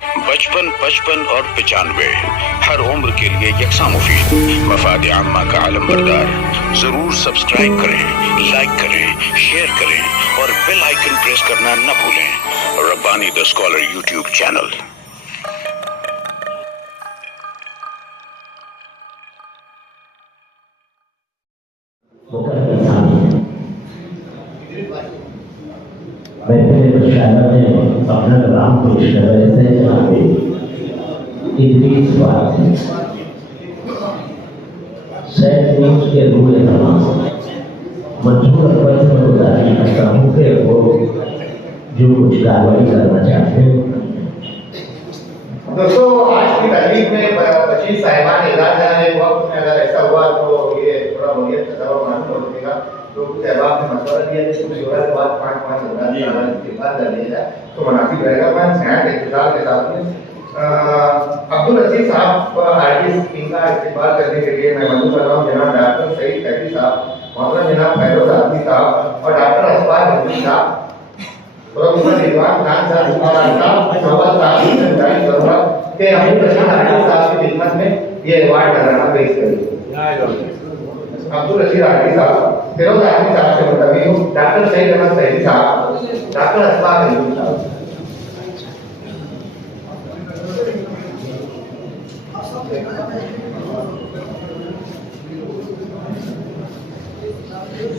55, 55 और 95 हर उम्र के लिए यकसा मुफीद। मफाद आम्मा का आलम बरदार। जरूर सब्सक्राइब करें, लाइक करें, शेयर करें और बेल आइकन प्रेस करना न भूलें। Rabbani the scholar YouTube channel. मैं शायर ने अपना कलाम पेश कर रहे थे जहाँ पे इदरीस बात है सैकड़ों के रूल तमाम मंजूर पर करता हूँ कि वो जो कुछ कार्रवाई करना चाहते हैं। दोस्तों, आज की तकलीफ में बशीर साहिबान इजाज़ जाने वक्त में अगर ऐसा हुआ तो ये थोड़ा बोलिए तदवा मालूम हो जाएगा। तो कुछ अहबाब ने मशवरा दिया कि कुछ होगा के बाद 5-5 हजार इस्तेमाल कर लिया जाए तो मुनासिब रहेगा। मैं सेहत इंतजार के साथ में अब्दुल रशीद साहब आर्टिस्ट इनका इस्तेमाल करने के लिए मैं मदद कर रहा हूँ जनाब डॉक्टर सईद कैदी साहब, मोहम्मद जनाब फैरोज आदमी साहब और डॉक्टर असफाक नकवी साहब, प्रोफेसर रिजवान खान साहब और अल्ताफ नवाज साहब की जारी करूंगा कि अब्दुल रशीद आर्टिस्ट साहब की खिदमत में ये अवार्ड कराना पेश करेंगे। अब्दुल रशीद आर्टिस्ट साहब, फैरोज आदमी साहब से मुंतवी हूँ, डॉक्टर सईद अहमद सईदी साहब, डॉक्टर असफाक नकवी साहब।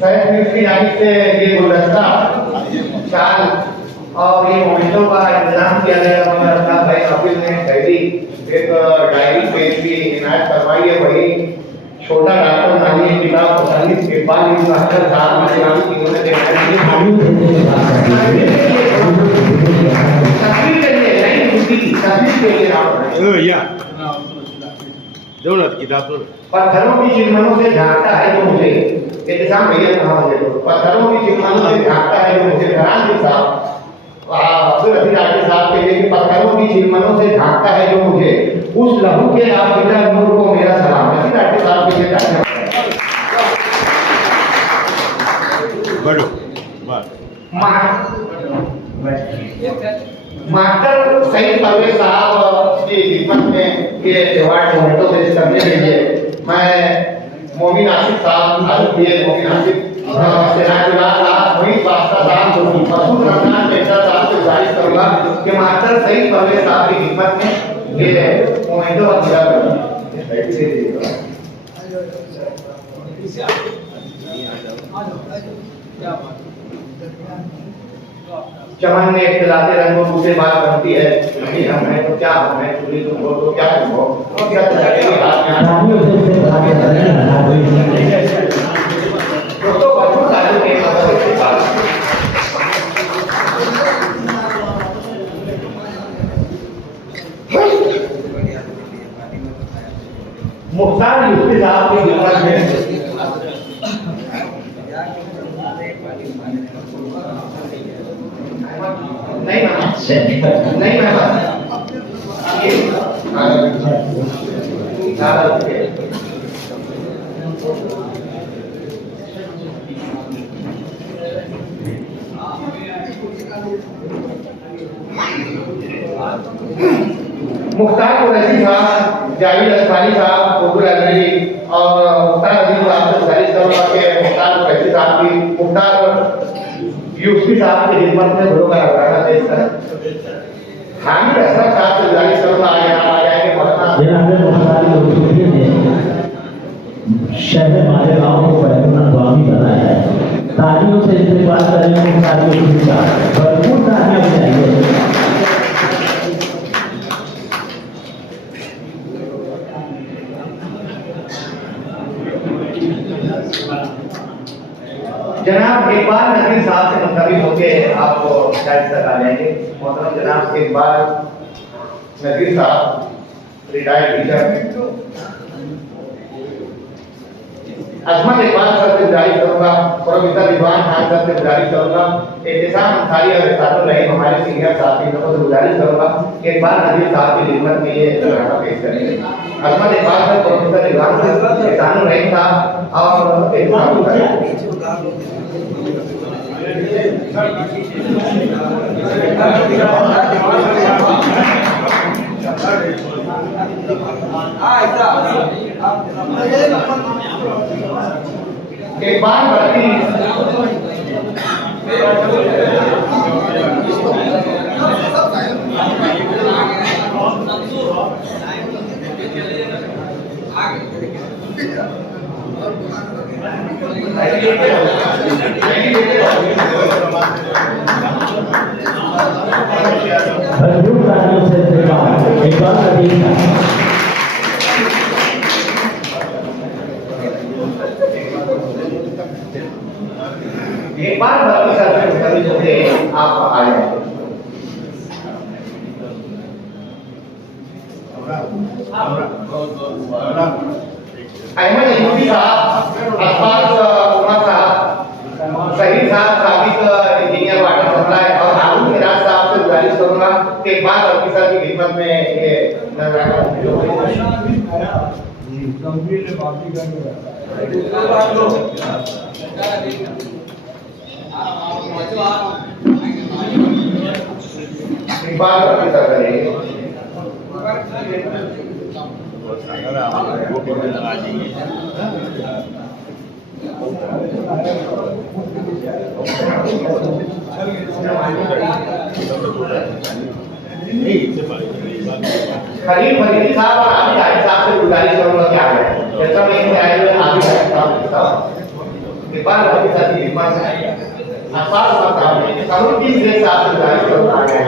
सैयद की जानिब से ये गुलदस्ता शाल और ये मोमिनों का इंतजाम किया गया। मगर अल्लाह भाई हाफिज ने पहली एक डायरी पेज की इनायत करवाई है। वही छोटा डॉक्टर नानी किताब मुतालिक के बाद इन डॉक्टर साहब मशरानी की उन्होंने तस्वीर के लिए नहीं दूसरी तस्वीर के लिए या दौलत किताब पत्थरों की चिलमनों से झांकता है जो मुझे इंतजाम भैया कहा मुझे तो पत्थरों की चिलमनों से झांकता है जो मुझे घरान के साथ अब्दुल रशीद आर्टिस्ट साहब के लिए पत्थरों की चिलमनों से झांकता है जो मुझे उस लहू के आबिदा नूर को मेरा सलाम। रशीद आर्टिस्ट साहब के लिए बड़ो मास्टर सईद परवेज साहब की खिदमत में ये अवार्ड मोमेंटो पेश करने के लिए मैं मोमिन आसिफ साहब मोमिन आसिफ सिराजुल्लाह साहब, मोहित बादशाह साहब, मसूद रमजान पेशा साहब से गुजारिश करूंगा कि मास्टर सईद परवेज साहब की खिदमत में ये मोमेंटो अदा करें। चमन में इख्तिलाते रंगों से बात बनती है, नहीं हम हैं तो क्या हम हैं, तुझे तुम हो तो क्या तुम हो, क्या तरह हाथ में दोस्तों बच्चों तालीम के मतलब की बात मुख्तार यूसुफ साहब की खिदमत में नहीं मुख्तार कुरैशी साहब, जावेद असफानी साहब, उर्दू लाइब्रेरी और मुख्तार अजीम साहब से गुजारिश करूंगा कि मुख्तार कुरैशी साहब की मुख्तार यूसुफी साहब की खिदमत में गुरु का नजराना पेश करें। हामिद अशरफ साहब से गुजारिश करूंगा आ जाएंगे शहर हमारे गाँव को स्वामी बनाया है। तालियों से इस्तेमाल करेंगे भरपूर तालियां चाहिए। जनाब इकबाल नजीर साहब से मुंतवी होकर आपको शायद तक आ जाएंगे। मोहतरम जनाब इकबाल नजीर साहब, रिटायर्ड टीचर। अजमत इकबाल सर से गुजारिश करूंगा, प्रोफेसर रिजवान खान सर से गुजारिश करूंगा, एहतिसाम अंसारी और इरशादुर रहीम हमारे सीनियर साथी लोगों से गुजारिश करूंगा इकबाल नजीर साहब की खिदमत में ये तराना पेश करेंगे। Azmat Iqbal sir, professor Rizwan sir, Irshadur Rahim साहब और एहतिसाम एक बार भर्ती भरपूर कार्यों से एक बार अधिक एक बार भर्ती करते सभी होते आप आ जाए। अहमद अयूबी साहब, अब्बास उमर साहब, शहीद साहब साबिक इंजीनियर वाटर सप्लाई और हारून मिराज साहब से गुजारिश करूंगा कि एक बार ऑफिसर की खिदमत में ये एक बार ऑफिसर करेंगे। खलील फरीदी साहब और आबिद आरिफ साहब से गुजारिश करूंगा कि आ जाए। जैसा मैं आए हुए आबिद आरिफ साहब के बाद ऑफिसर की खिदमत में अब्बास साहब ने समुद्दीन शेख साहब से गुजारिश करूंगा आ गए।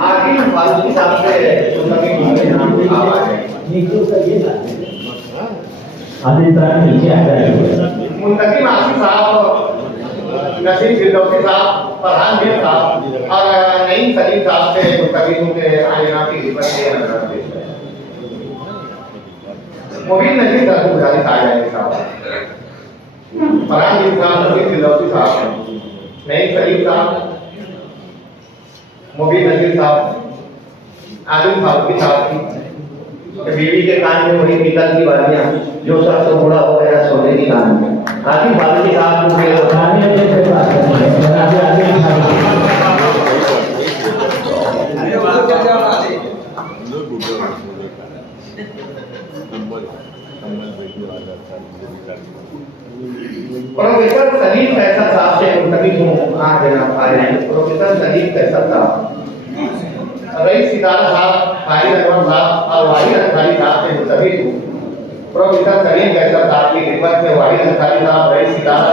आकिब फारूकी साहब से नीचे आ गए। मुंतकिम आसिफ साहब, नसीम फिरदौसी साहब, फरहान मीर साहब और नईम सलीम साहब से मुंतकिमों के आलिमा की खिदमत से अनुरोध पेश है। मुबीन नजीर साहब को गुजारिश आ जाएंगे साहब। फरहान मीर साहब, नसीम फिरदौसी साहब, नईम सलीम साहब, मुबीन नजीर साहब, आदिम फारूकी साहब की बीवी के कान में वही पीतल की बालियां जो सबसे बूढ़ा हो गया सोने की कान में। आदिम फारूकी साहब को प्रोफेसर सलीम फैसल साहब से मुंतकिल हूं आज जनाब आ रहे हैं। प्रोफेसर सलीम फैसल साहब, रईस सितारा साहब, खालिद अनवर साहब और वाहिद अंसारी साहब से मुंतकिल हूं। प्रोफेसर सलीम फैसल साहब की खिदमत में वाहिद अंसारी साहब, रईस सितारा,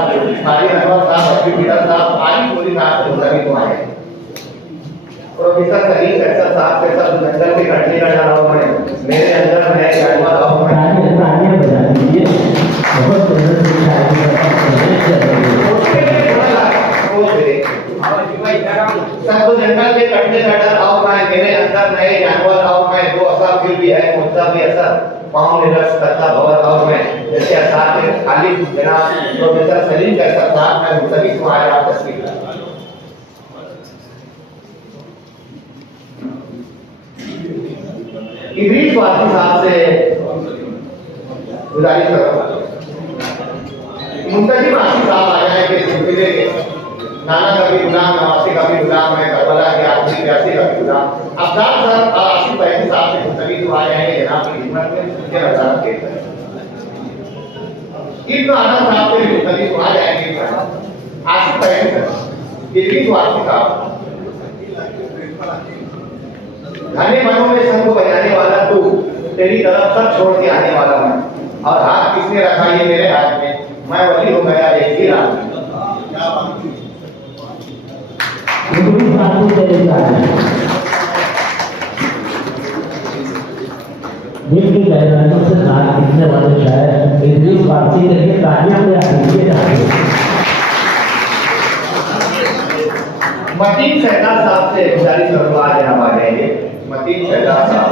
खालिद अनवर साहब, अब्दुल पीटर साहब, आलिम कोली साहब से मुंतकिल हुआ है। प्रोफेसर सलीम फैसल साहब के साथ जंगल के कटने का डाला हुआ है। मेरे अंदर मैं जानवर और मैं तालियां बजा दीजिए। बहुत सुंदर सब जंगल के कटने का डर और मैं मेरे अंदर नए जानवर और मैं दो असर फिर भी है मुद्दा भी असर पाँव निरस करता भवर और मैं जैसे असार के खाली जनाब प्रोफेसर सलीम फैसल साहब मैं मुंतकिल को आया आप तस्वीर इदरीस वासी साहब से गुजारिश करूंगा मुंतकिल आसिफ साहब आ जाए के सिलसिले के नाना का भी गुलाम, नवासी का भी गुलाम है, करबला के आखिरी प्यासी का भी गुलाम। अफजाल सर और आसिफ बहन साहब से मुंतकिल आ जाएंगे जनाब की खिदमत में उनके नजारत के इब्न आनंद साहब से मुंतकिल आ जाएंगे आसिफ बहन सर, इदरीस वासी साहब। घने मनों में शंख बजाने वाला तू, तेरी तरफ सब छोड़ के आने वाला मैं, और हाथ किसने रखा ये मेरे हाथ में, मैं वली हो गया एक ही रात में। दिल की गहराइयों से नाम लिखने वाले शायर इदरीस वासी के लिए तालियां बजाइए। मतीन शहजाद साहब से गुजारिश करूंगा आज हम आ जाएंगे। मतीन शहजाद साहब,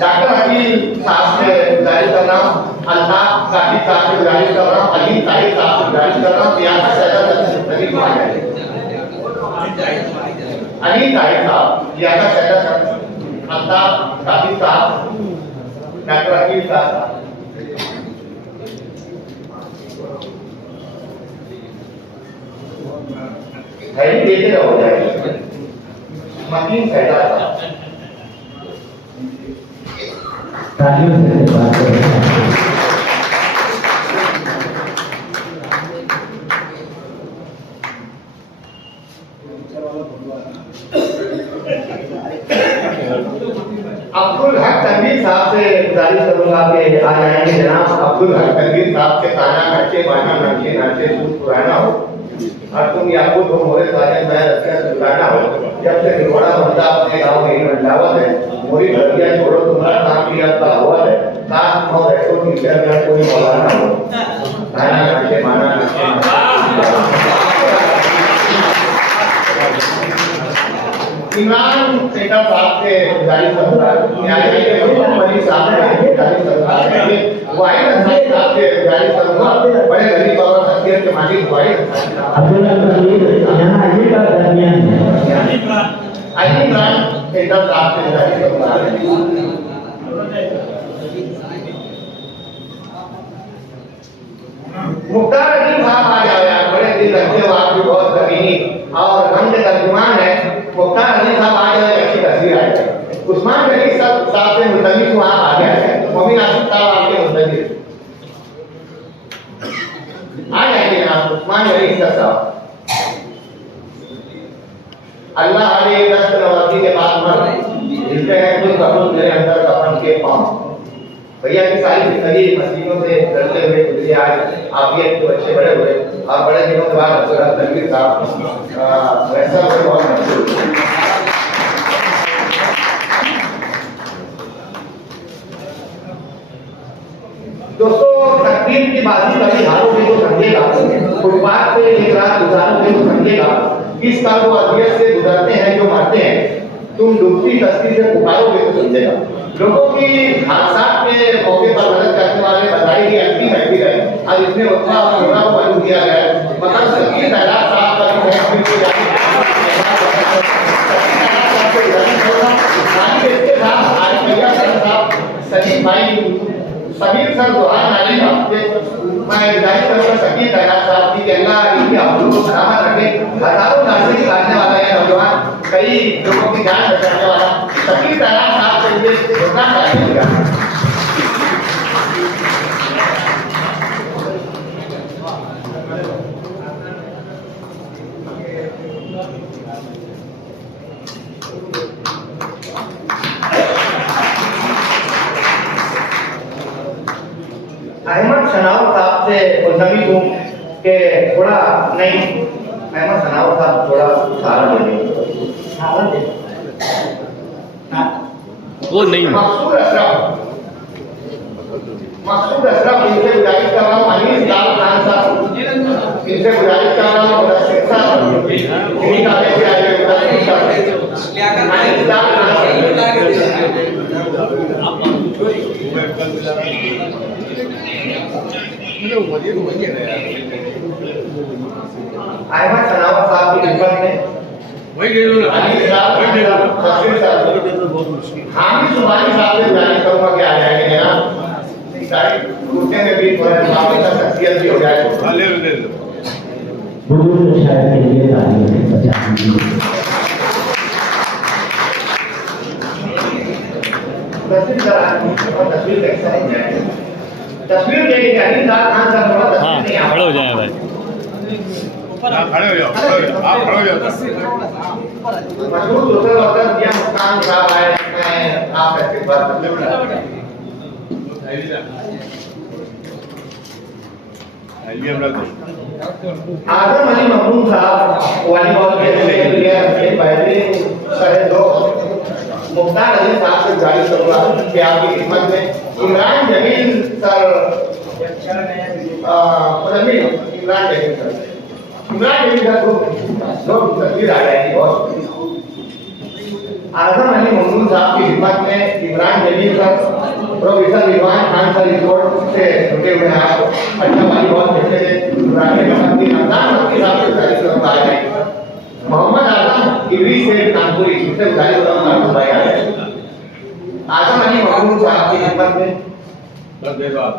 डॉक्टर हकीम साहब से गुजारिश कर रहा हूँ, अल्ताफ काफी साहब से गुजारिश कर रहा हूँ, अली ताहिर साहब से गुजारिश कर रहा हूँ, रियासत शहजाद से मुंतकिल आ जाएंगे। अली ताहिर साहब, रियासत शहजाद, अल्ताफ काफी साहब, डॉक्टर अकील साहब भाई देते रहो जाए मकीन सैदा साहब तालियों से बात करें। अब्दुल हक तनवीर साहब से गुजारिश करूंगा कि आ जाएंगे जनाब अब्दुल हक तनवीर साहब से ताना नक्शे बाना नक्शे नाचे सूट पुराना हो और तुम याकूब हो मोरे साजन मैं रसिया सुलाना हो जब से निर्वाणा बंदा अपने गांव में मंडावत है मोरी भरिया छोड़ो तुम्हारा काम किया का हुआ है काश हो बैठो कि घर कोई मौलाना हो ताना नक्शे बाना नक्शे इमरान सेठा साहब से गुजारिश करूंगा न्यायालय के मुख्यमंत्री साहब से गुजारिश करूंगा वाहिद अंसारी साहब से गुजारिश करूंगा बड़े गरीब और शख्सियत के मालिक वाहिद अब्दुल्ला तनवीर यहाँ आइएगा दरमियान में। आई इमरान सेठा साहब से गुजारिश करूंगा मुख्तार अली साहब आ जाए बड़े दिल रखते हो आपकी बहुत कमीनी और हम के तर्जुमान है मुख्तार अली साहब आ जाए अच्छी तस्वीर आए उस्मान गनी साहब से मुतल्लिक वहां आ गया है मोमिन आसिफ साहब आपके मुतल्लिक आ जाएंगे जनाब उस्मान गनी साहब अल्लाह अली दस्त नवाजी के बाद मर जिससे है कुछ कपल मेरे अंदर कफन के पांव भैया की सारी जिंदगी मस्जिदों से डरते हुए गुजरी आज आप ये तो अच्छे बड़े हुए और बड़े दिनों के बाद अब्दुल हक तनवीर साहब वैसा हुए बहुत मशहूर दोस्तों तकदीर की बाजी कभी हारों में तो समझेगा फुटपाथ पे एक रात गुजारोगे तो समझेगा किस साल वो अजियत से गुजरते हैं जो मरते हैं तुम डूबती कश्ती से पुकारोगे तो समझेगा लोगों की हादसा के मौके पर मदद करने वाले बधाई की अंतिम महफिल है आज इसमें उत्साह और होना को बंद किया गया है मतलब सच्ची तादाद साहब का महफिल की जाती है सलीम भाई समीर सर दुआन नाली का मैं गुजारिश करूंगा सच्ची तादाद साहब की अल्लाह इनके आबरू को सलामत रखे हजारों नाज़रीन काटने वाला है नौजवान कई लोगों की जान बचाने वाला सच्ची तादाद साहब के लिए योगदान करेगा अहमद सनाव साहब से मुलतवी हूँ कि थोड़ा नहीं अहमद सनाव साहब थोड़ा सहारा दे वो नहीं मकसूद अशरफ इनसे गुजारिश कर रहा हूँ अनीस लाल खान साहब इनसे गुजारिश कर रहा हूँ मुदस्सिर साहब इन्हीं काले से आए मुदस्सिर साहब अनीस लाल अहमद सनावा साहब की खिदमत में हामिद सुबानी साहब से गुजारिश करूंगा कि आ जाएंगे जनाब सारी कुर्ते में भी थोड़ा मामला शख्सियत भी हो जाए बुजुर्ग शायर के लिए तालियों से तस्वीर कैसा हो जाए तस्वीर ले लीजिए अनिल खान साहब थोड़ा हाँ तस्वीर नहीं खड़े हो जाए भाई खड़े हो जाओ आप खड़े हो जाओ मशहूर दूसरे वक्त दिया मुस्कान साहब आए मैं आप ऐसे बात आजम अली महमूद साहब वॉलीबॉल खेलने के लिए बेहतरीन शहर दो मुख्तार अली साहब से गुजारिश करूंगा कि आपकी खिदमत में इमरान जमील सर इमरान जमील सर दो तस्वीर आ जाएगी बहुत आजम अली महमूद साहब की खिदमत में Imran Jameel sir professor Rizwan Khan sir report से जुटे हुए हैं आप अच्छा वॉलीबॉल खेलते थे साहब से गुजारिश करूंगा आ जाएंगे मोहम्मद आजम इवरी से कानपुरी से गुजारिश करूंगा भाई आ जाए आजम अली मखदूम साहब की खिदमत में बस दे दो आप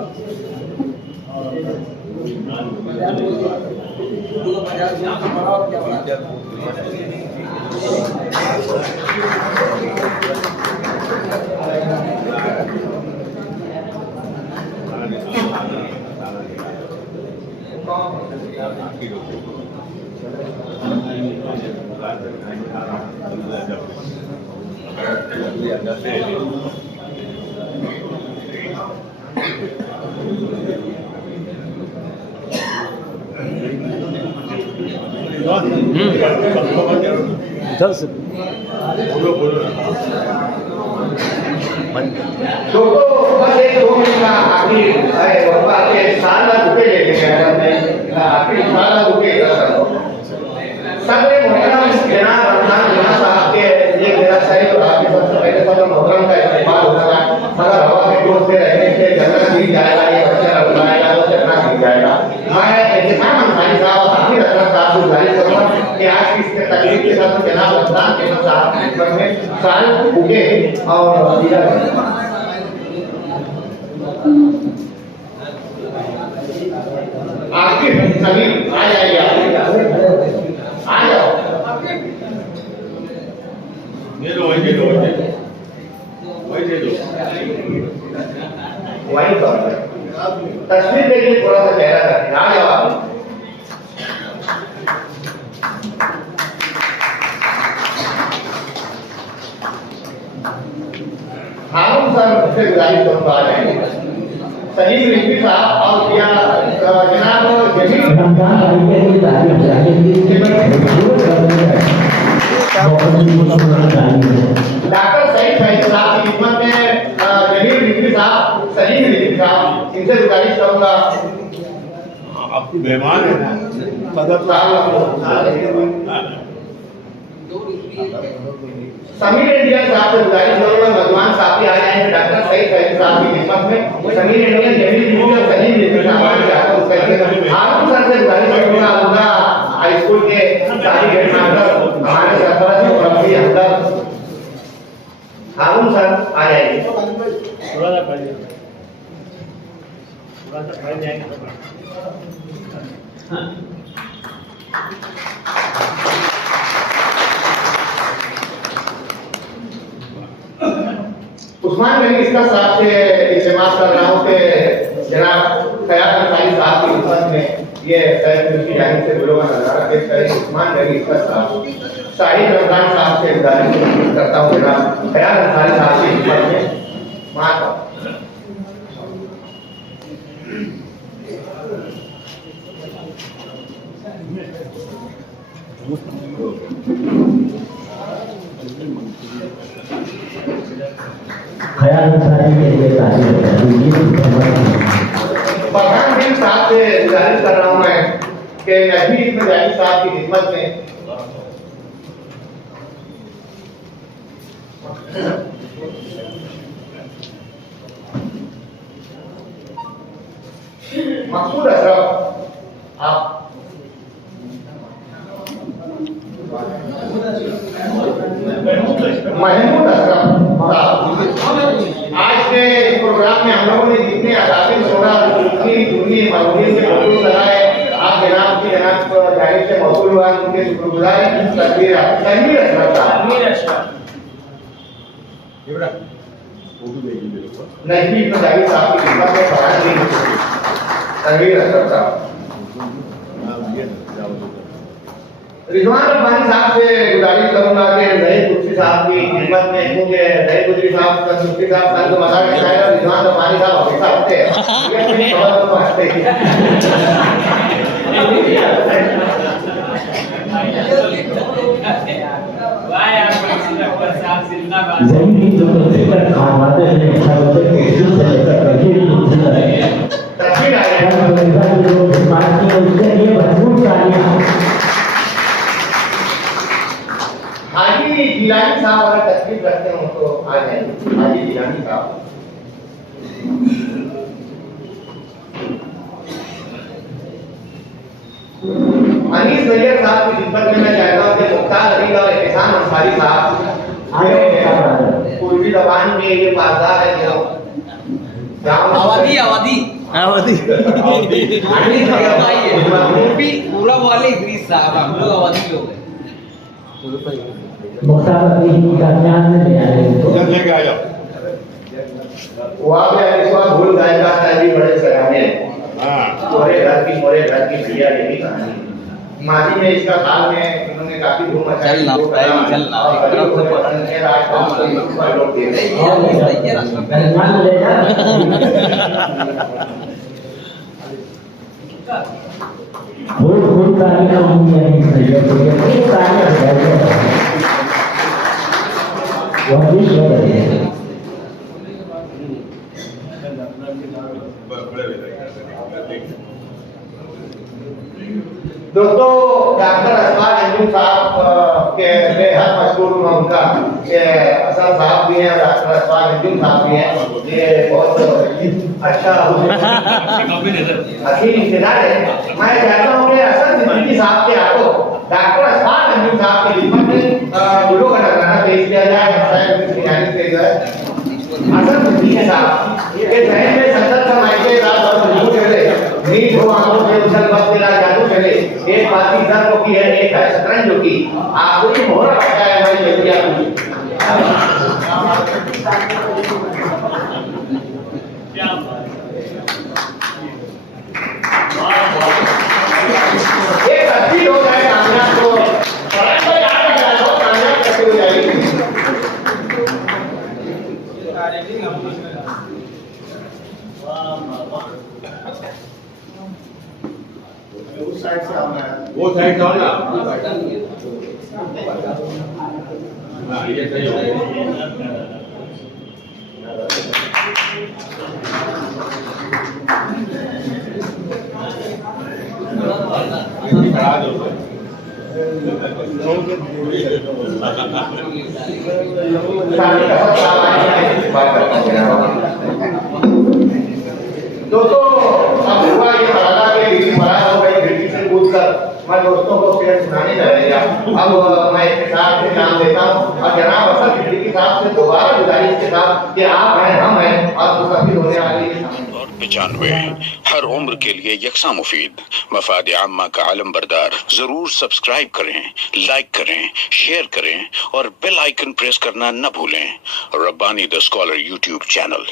दस बोलो बोलो दोस्तों बस एक 2 मिनट का आखिरी है बाबा के साल का रुके लेते हैं आखिरी साल का रुके सबने मोहतरम जनाब रमजान जनाब साहब के ये मेरा सही और आपके सबसे पहले सब मोहतरम का इस्तेमाल होता है अगर हवा में जोर से रहने से जन्नत मिल जाएगा ये बच्चा रखवाएगा तो जन्नत मिल जाएगा मैं इमाम अंसारी साहब और हाफिज असलम साहब को गुजारिश करूंगा कि आज की इस तकलीफ के साथ जनाब रमजान के साहब की खिदमत में साल बुके और दिया आपके सभी आ जाइए आ जाओ दे दो वही दे दो वही दे दो वही तो तस्वीर देखिए थोड़ा सा चेहरा करके आ जाओ आप हारून सर से गुजारिश करूंगा आ जाएंगे सलीम रिजवी साहब और क्या जनाब जमील रमजान भाई के लिए तारीफ जाने की खूबसूरत करने है बहुत ही खूबसूरत तारीफ है डॉक्टर सईद फैज साहब की खिदमत में जमील रिजवी साहब सलीम रिजवी साहब इनसे गुजारिश करूंगा आपकी मेहमान है ना सदर साहब समीर इंडियन साहब से गुजारिश करूंगा भगवान साहब भी आ जाएंगे डॉक्टर सईद फैज साहब की खिदमत में समीर इंडियन जमील रिजवी और सलीम रिजवी साहब आ जाते हैं हारून सर से गुजारिश करूंगा उनका हाई स्कूल के सारी हेडमास्टर हमारे सरपंच और अपने अंदर हारून सर आ जाएंगे थोड़ा सा पहले जाएंगे उस्मान गनी इसका साहब से इल्तिमास कर रहा हूँ कि जनाब खयाल अंसारी साहब की खिदमत में ये सैयद की जानिब से बिलों का नजारा पेश करें उस्मान गनी इसका साहब शाहिद रमजान साहब से गुजारिश करता हूँ जनाब खयाल अंसारी साहब की खिदमत में माता ख्याल अंसारी के लिए तारीफ है फरहान बिन साहब से गुजारिश कर रहा हूँ मैं कि नजमी इसमें जानी साहब की खिदमत में मकसूद अशरफ आप महमूद अशरफ आज के इस प्रोग्राम में हम लोगों ने जितने अदाबिल शोरा जितनी दुनिया मरहूमियत से मौजूद लगाए आप जनाब की जनाब जानिब से मौजूद हुआ उनके शुक्रगुजार हैं तनवीर अशरफ साहब नजमी इब्न साहब की खिदमत में फरहान बिन तनवीर अशरफ साहब रिजवान रब्बानी साहब से गुजारिश करूंगा कि जहीद कुर्सी साहब की खिदमत में क्योंकि जहीद कुर्सी साहब कुर्सी साहब कल को मजाक उड़ाएगा रिजवान रब्बानी साहब हमेशा हंसते हैं ये अपनी खबर को हंसते हैं जमीन जो लेकर खामाते हैं खामाते हैं से लेकर करके तस्वीर आ जो बात की उसके लिए भरपूर तालियां हाजी जिलानी साहब अगर तस्वीर रखते हो तो आ जाएंगे हाजी जिलानी साहब अनीस नैयर साहब की खिदमत में मैं चाहता हूँ कि मुख्तार अली और एहसान अंसारी साहब उर्दू जबान में ये पासदार है जो आवादी आवादी आवादी पूरा वाले इदरीस साहब हम लोग आवादी लोग हैं मुख्तार अली का ज्ञान नहीं आया इधर लेके आ जाओ। वहाँ पे इस बार भूल गायिका का भी बड़े सराहनीय है। हाँ मोरे घर की भैया ये भी कहानी है। माजी में इसका साल में इन्होंने काफी धूम मचाई। चलना, जो कला, चलना। और गरीब को पसंद है, राजस्थान को लोग दे रहे हैं। मान लेगा फूल फूल का नहीं नहीं सही है तो ये फूल का है वो विश्व है दोस्तों डॉक्टर असफाक अंजुम साहब के बेहद मशहूर उनका असद साहब भी हैं, डॉक्टर असफाक अंजुम साहब भी हैं। ये बहुत अच्छा हसीन इम्तिदार है। मैं चाहता हूँ कि असद सिद्दीकी साहब के हाथों डॉक्टर असफाक अंजुम साहब की खिदमत में गुलों का नजराना पेश किया जाए। असद सिद्दीकी साहब के जहन में संसद का मायके रात और मजबूत चले, नींद हो आंखों से उछल बस तेरा जादू चले। एक बात की दर की है, एक है शतरंज की। आपको ये मोहरा रखा है भाई जल्दी आप एक अच्छी हो जाए कामयाब तो पढ़ाई में याद आ जाए तो कामयाब कैसे हो जाएगी। उस साइड से आना है। वो साइड जाओ ना। हाँ ये सही हो गया। करा दो। दोस्तों अब हुआ ये मराठा के बीच बड़ा हो गई खिड़की से कूदकर मैं दोस्तों को शेर सुनाने जा रहा हूँ। अब मैं इसके साथ में नाम देता हूँ और जनाब असद सिद्दीकी साहब से दोबारा गुजारिश के साथ कि आप हैं हम हैं और मुस्तफिद होने वाली और 95 हर उम्र के लिए यकसा मुफीद मफाद आम्मा का आलम बरदार। जरूर सब्सक्राइब करें, लाइक करें, शेयर करें और बेल आइकन प्रेस करना न भूलें। Rabbani the scholar YouTube channel.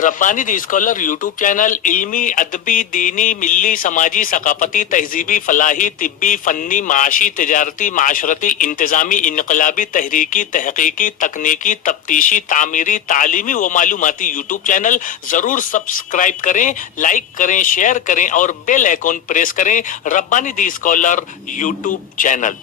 Rabbani the scholar YouTube channel इल्मी, अदबी, दीनी, मिली, समाजी, सकाफती, तहजीबी, फलाही, तिब्बी, फन्नी, माशी, तिजारती, माशरती, इंतजामी, इनकलाबी, तहरीकी, तहकीकी, तकनीकी, तफ्तीशी, तामीरी, तालीमी व मालूमाती यूट्यूब चैनल जरूर सब्सक्राइब करें, लाइक करें, शेयर करें और बेल आइकॉन प्रेस करें। Rabbani the scholar YouTube channel.